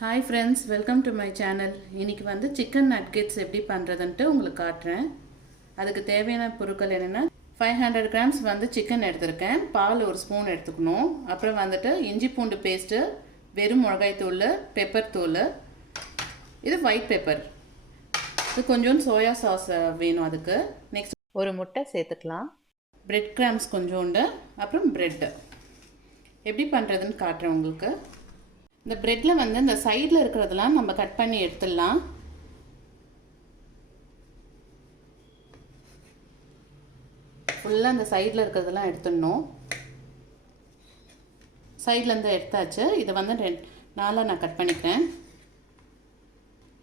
Hi friends, welcome to my channel. இன்னைக்கு வந்து chicken nuggets எப்படி பண்றதுன்னு உங்களுக்கு காட்றேன். அதுக்கு தேவையான பொருட்கள் என்னன்னா 500 grams வந்து chicken எடுத்துர்க்கேன். பால் ஒரு ஸ்பூன் எடுத்துக்கணும். அப்புறம் வந்துட்டு இஞ்சி பூண்டு பேஸ்ட், வெறும் மிளகாய் தூள், பெப்பர் தூள். இது white pepper. இது கொஞ்சம் சோயா சாஸ் வேணும் அதுக்கு. நெக்ஸ்ட் ஒரு முட்டை சேர்த்துக்கலாம். bread crumbs கொஞ்சோண்டு, அப்புறம் bread. எப்படி பண்றதுன்னு காட்றேன் உங்களுக்கு. இந்த பிரெட்ல வந்து இந்த சைடுல இருக்குறதெல்லாம் நம்ம கட் பண்ணி எடுத்துடலாம். ஃபுல்லா அந்த சைடுல இருக்குறதெல்லாம் எடுத்துடணும். சைடுல இருந்து எடுத்தாச்சு. இத வந்து நாலா நான் கட் பண்ணிக்கிறேன்.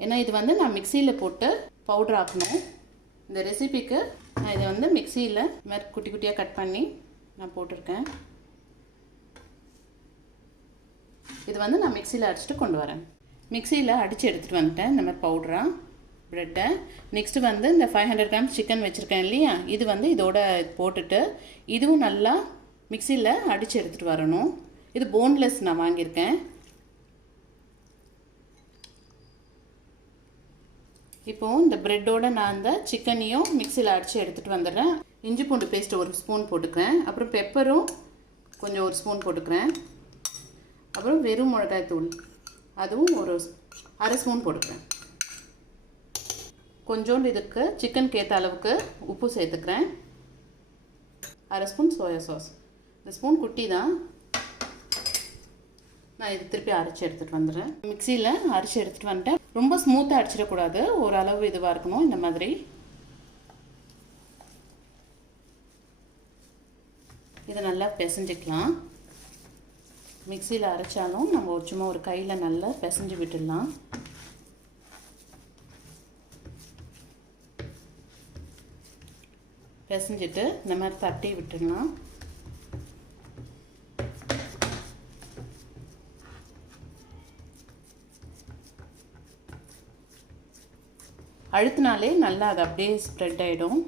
ஏன்னா இது வந்து நான் மிக்ஸில போட்டு பவுடர் ஆக்கணும். இந்த ரெசிபிக்கு நான் இத வந்து மிக்ஸில மேல குட்டி குட்டியா கட் பண்ணி நான் போட்டுருக்கேன். இது வந்து நான் மிக்ஸில அடிச்சிட்டு கொண்டு வரேன். மிக்ஸில அடிச்சு எடுத்துட்டு வந்துட்டேன் இந்த மாதிரி பவுடரா பிரெட். நெக்ஸ்ட் வந்து இந்த 500 grams சிக்கன் வச்சிருக்கேன் இல்லையா, இது வந்து இதோட போட்டுட்டு இதுவும் நல்லா மிக்ஸில அடிச்சு எடுத்துட்டு வரணும். இது போன்லெஸ் நான் வாங்கியிருக்கேன். இப்போ இந்த பிரெட்டோட நான் அந்த சிக்கனையும் மிக்ஸில அடிச்சு எடுத்துட்டு வந்துடுறேன். இஞ்சி பூண்டு பேஸ்ட் ஒரு ஸ்பூன் போட்டுக்கிறேன். அப்புறம் பெப்பரும் கொஞ்சம் ஒரு ஸ்பூன் போட்டுக்கிறேன். அப்புறம் வெறும் மிளகாய் தூள் அதுவும் ஒரு அரை ஸ்பூன் போட்டுக்கிறேன். கொஞ்சோண்டு இதுக்கு சிக்கனுக்கு ஏற்ற அளவுக்கு உப்பு சேர்த்துக்கிறேன். அரை ஸ்பூன் சோயா சாஸ். இந்த ஸ்பூன் குட்டி தான். நான் இது திருப்பி அரைச்சி எடுத்துகிட்டு வந்துடுறேன். மிக்ஸியில் அரைச்சி எடுத்துகிட்டு வந்துட்டேன். ரொம்ப ஸ்மூத்தாக அரைச்சிடக்கூடாது, ஓரளவு இதுவாக இருக்கணும். இந்த மாதிரி இதை நல்லா பிசைஞ்சிக்கலாம். மிக்ஸியில் அரைச்சாலும் நம்ம சும்மா ஒரு கையில் நல்லா பிசைஞ்சு விட்டுடலாம். பிசைஞ்சிட்டு இந்த மாதிரி தட்டி விட்டுடலாம். அழுத்தினாலே நல்லா அது அப்படியே ஸ்ப்ரெட் ஆகிடும்.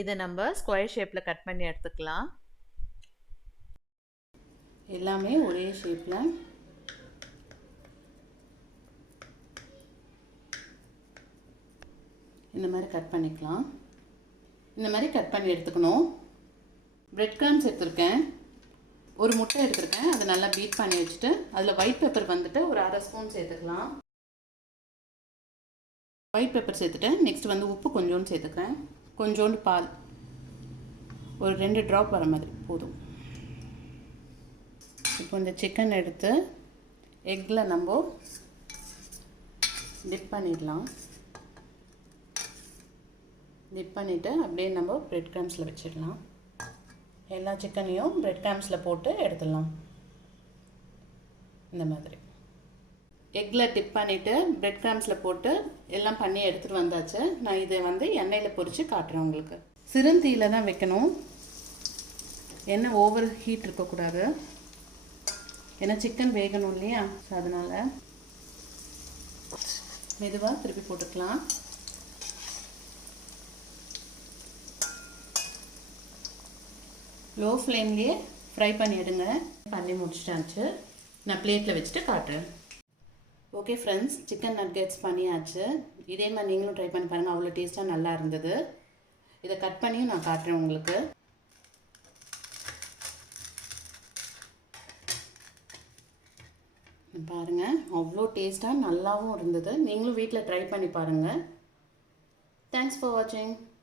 இதை நம்ம ஸ்கொயர் ஷேப்பில் கட் பண்ணி எடுத்துக்கலாம். எல்லாமே ஒரே ஷேப்பில் இந்த மாதிரி கட் பண்ணிக்கலாம். இந்த மாதிரி கட் பண்ணி எடுத்துக்கணும். பிரெட் கிரம்ஸ் எடுத்துருக்கேன். ஒரு முட்டை எடுத்துருக்கேன். அதை நல்லா பீட் பண்ணி வச்சுட்டு அதில் ஒயிட் பெப்பர் வந்துட்டு ஒரு அரை ஸ்பூன் சேர்த்துக்கலாம். ஒயிட் பெப்பர் சேர்த்துட்டேன். நெக்ஸ்ட் வந்து உப்பு கொஞ்சோண்டு சேர்த்துக்கிறேன். கொஞ்சோண்டு பால் ஒரு 2 ட்ராப் வர மாதிரி போதும். இப்போ இந்த சிக்கன் எடுத்து எக்கில் நம்ம டிப் பண்ணிடலாம். டிப் பண்ணிவிட்டு அப்படியே நம்ம பிரெட் கிரம்ஸில் வச்சிடலாம். எல்லா சிக்கனையும் பிரெட் கிரம்ஸில் போட்டு எடுத்துடலாம். இந்த மாதிரி எக்கில் டிப் பண்ணிவிட்டு பிரெட் கிரம்ஸில் போட்டு எல்லாம் பண்ணி எடுத்துகிட்டு வந்தாச்சு. நான் இதை வந்து எண்ணெயில் பொரித்து காட்டுறேன் உங்களுக்கு. சிறுந்தீயில தான் வைக்கணும். எண்ணெய் ஓவர் ஹீட் இருக்கக்கூடாது. ஏன்னா சிக்கன் வேகணும் இல்லையா, ஸோ அதனால் மெதுவாக திருப்பி போட்டுக்கலாம். லோ ஃப்ளேம்லேயே ஃப்ரை பண்ணி எடுங்க. பண்ணி முடிச்சிட்டாச்சு. நான் பிளேட்டில் வச்சுட்டு காட்டுறேன். ஓகே ஃப்ரெண்ட்ஸ், சிக்கன் நக்கெட்ஸ் பண்ணியாச்சு. இதே மாதிரி நீங்களும் ட்ரை பண்ணி பாருங்கள். அவ்வளோ டேஸ்ட்டாக நல்லா இருந்தது. இதை கட் பண்ணியும் நான் காட்டுறேன் உங்களுக்கு. பாருங்கள், அவ்வளோ டேஸ்ட்டாக நல்லாவும் இருந்தது. நீங்களும் வீட்டில் ட்ரை பண்ணி பாருங்கள். தேங்க்ஸ் ஃபார் வாட்சிங்.